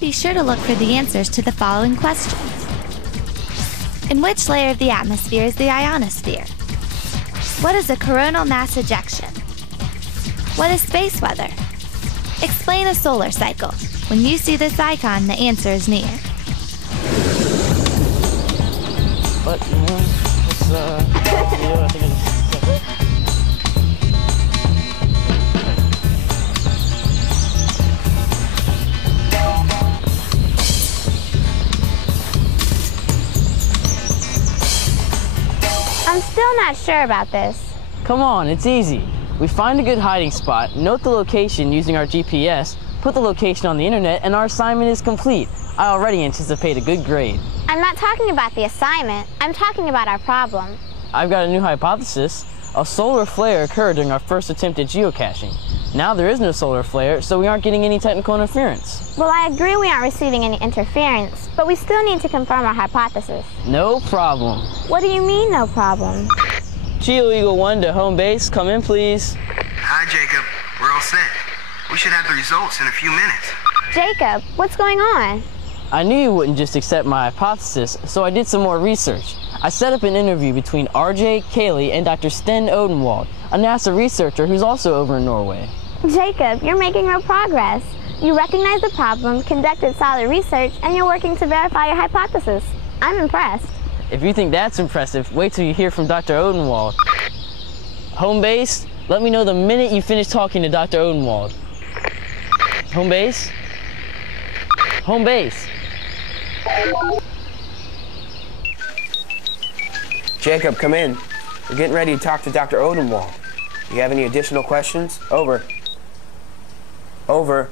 Be sure to look for the answers to the following questions. In which layer of the atmosphere is the ionosphere? What is a coronal mass ejection? What is space weather? Explain a solar cycle. When you see this icon, the answer is near. But, it's, I think it's... I'm still not sure about this. Come on, it's easy. We find a good hiding spot, note the location using our GPS, put the location on the internet, and our assignment is complete. I already anticipate a good grade. I'm not talking about the assignment. I'm talking about our problem. I've got a new hypothesis. A solar flare occurred during our first attempt at geocaching. Now there is no solar flare, so we aren't getting any technical interference. Well, I agree we aren't receiving any interference, but we still need to confirm our hypothesis. No problem. What do you mean, no problem? Geo Eagle 1 to home base, come in please. Hi, Jacob. We're all set. We should have the results in a few minutes. Jacob, what's going on? I knew you wouldn't just accept my hypothesis, so I did some more research. I set up an interview between RJ, Kaylee, and Dr. Sten Odenwald, a NASA researcher who's also over in Norway. Jacob, you're making real progress. You recognize the problem, conducted solid research, and you're working to verify your hypothesis. I'm impressed. If you think that's impressive, wait till you hear from Dr. Odenwald. Home base, let me know the minute you finish talking to Dr. Odenwald. Home base? Home base. Jacob, come in. We're getting ready to talk to Dr. Odenwald. Do you have any additional questions? Over. Over.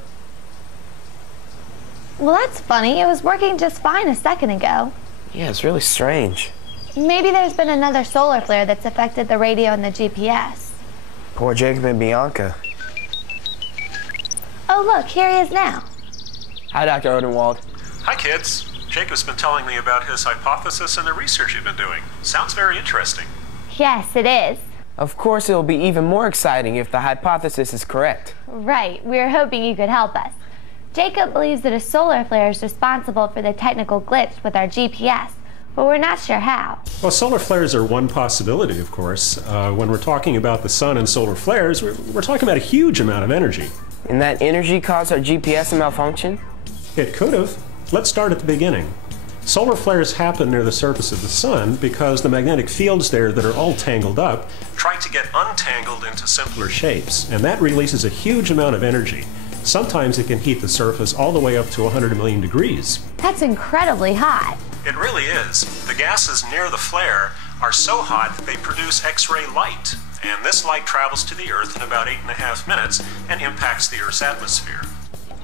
Well, that's funny. It was working just fine a second ago. Yeah, it's really strange. Maybe there's been another solar flare that's affected the radio and the GPS. Poor Jacob and Bianca. Oh, look, here he is now. Hi, Dr. Odenwald. Hi, kids. Jacob's been telling me about his hypothesis and the research you've been doing. Sounds very interesting. Yes, it is. Of course, it'll be even more exciting if the hypothesis is correct. Right. We were hoping you could help us. Jacob believes that a solar flare is responsible for the technical glitch with our GPS, but we're not sure how. Well, solar flares are one possibility, of course. When we're talking about the sun and solar flares, we're talking about a huge amount of energy. And that energy caused our GPS to malfunction? It could have. Let's start at the beginning. Solar flares happen near the surface of the sun because the magnetic fields there that are all tangled up try to get untangled into simpler shapes, and that releases a huge amount of energy. Sometimes it can heat the surface all the way up to 100 million degrees. That's incredibly hot. It really is. The gases near the flare are so hot that they produce X-ray light, and this light travels to the Earth in about 8.5 minutes and impacts the Earth's atmosphere.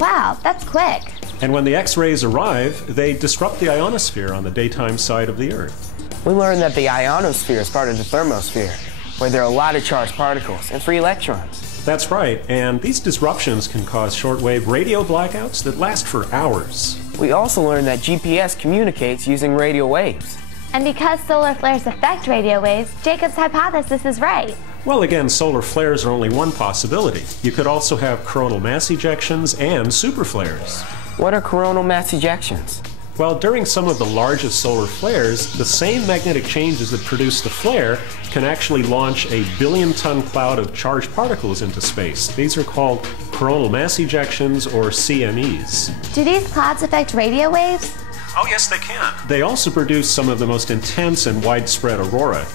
Wow, that's quick. And when the X-rays arrive, they disrupt the ionosphere on the daytime side of the Earth. We learned that the ionosphere is part of the thermosphere, where there are a lot of charged particles and free electrons. That's right, and these disruptions can cause shortwave radio blackouts that last for hours. We also learned that GPS communicates using radio waves. And because solar flares affect radio waves, Jacob's hypothesis is right. Well, again, solar flares are only one possibility. You could also have coronal mass ejections and superflares. What are coronal mass ejections? Well, during some of the largest solar flares, the same magnetic changes that produce the flare can actually launch a billion-ton cloud of charged particles into space. These are called coronal mass ejections, or CMEs. Do these clouds affect radio waves? Oh, yes, they can. They also produce some of the most intense and widespread aurora.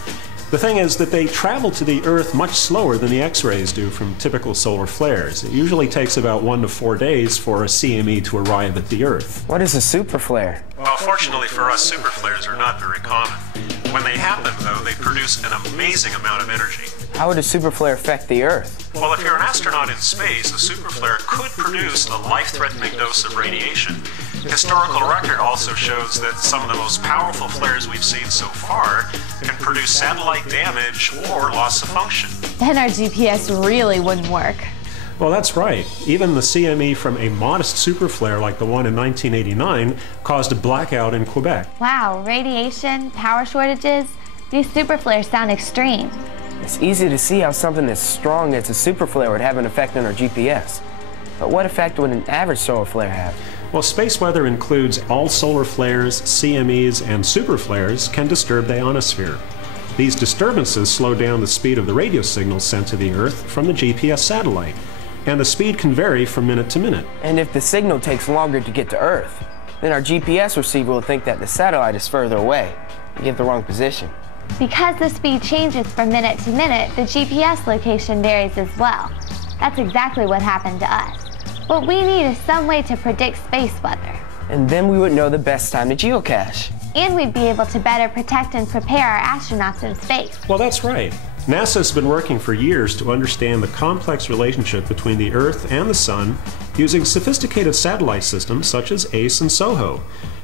The thing is that they travel to the Earth much slower than the X-rays do from typical solar flares. It usually takes about 1 to 4 days for a CME to arrive at the Earth. What is a superflare? Well, fortunately for us, superflares are not very common. When they happen, though, they produce an amazing amount of energy. How would a superflare affect the Earth? Well, if you're an astronaut in space, a superflare could produce a life-threatening dose of radiation. Historical record also shows that some of the most powerful flares we've seen so far can produce satellite damage or loss of function. Then our GPS really wouldn't work. Well, that's right. Even the CME from a modest superflare like the one in 1989 caused a blackout in Quebec. Wow, radiation, power shortages, these superflares sound extreme. It's easy to see how something as strong as a superflare would have an effect on our GPS. But what effect would an average solar flare have? Well, space weather includes all solar flares, CMEs, and superflares can disturb the ionosphere. These disturbances slow down the speed of the radio signals sent to the Earth from the GPS satellite, and the speed can vary from minute to minute. And if the signal takes longer to get to Earth, then our GPS receiver will think that the satellite is further away and give the wrong position. Because the speed changes from minute to minute, the GPS location varies as well. That's exactly what happened to us. What we need is some way to predict space weather. And then we would know the best time to geocache. And we'd be able to better protect and prepare our astronauts in space. Well, that's right. NASA's been working for years to understand the complex relationship between the Earth and the Sun using sophisticated satellite systems such as ACE and SOHO.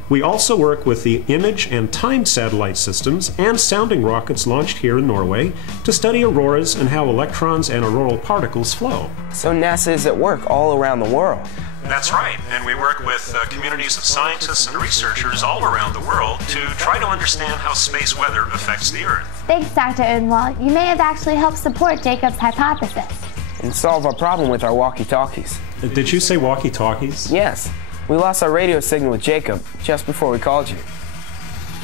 We also work with the image and timed satellite systems and sounding rockets launched here in Norway to study auroras and how electrons and auroral particles flow. So NASA is at work all around the world. That's right, and we work with communities of scientists and researchers all around the world to try to understand how space weather affects the Earth. Thanks, Dr. Odenwald. You may have actually helped support Jacob's hypothesis. And solve our problem with our walkie-talkies. Did you say walkie-talkies? Yes. We lost our radio signal with Jacob just before we called you.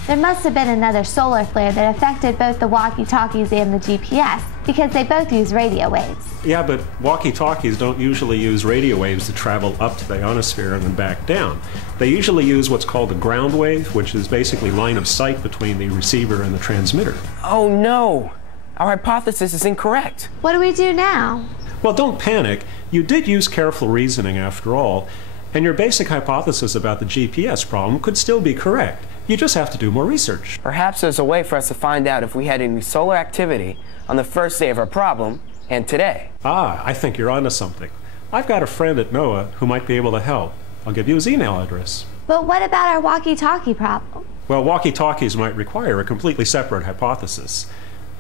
There must have been another solar flare that affected both the walkie-talkies and the GPS, because they both use radio waves. Yeah, but walkie-talkies don't usually use radio waves to travel up to the ionosphere and then back down. They usually use what's called a ground wave, which is basically line of sight between the receiver and the transmitter. Oh no! Our hypothesis is incorrect. What do we do now? Well, don't panic. You did use careful reasoning after all, and your basic hypothesis about the GPS problem could still be correct. You just have to do more research. Perhaps there's a way for us to find out if we had any solar activity on the first day of our problem and today. Ah, I think you're onto something. I've got a friend at NOAA who might be able to help. I'll give you his email address. But what about our walkie-talkie problem? Well, walkie-talkies might require a completely separate hypothesis.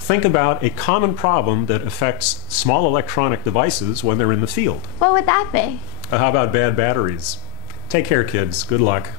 Think about a common problem that affects small electronic devices when they're in the field. What would that be? How about bad batteries? Take care, kids. Good luck.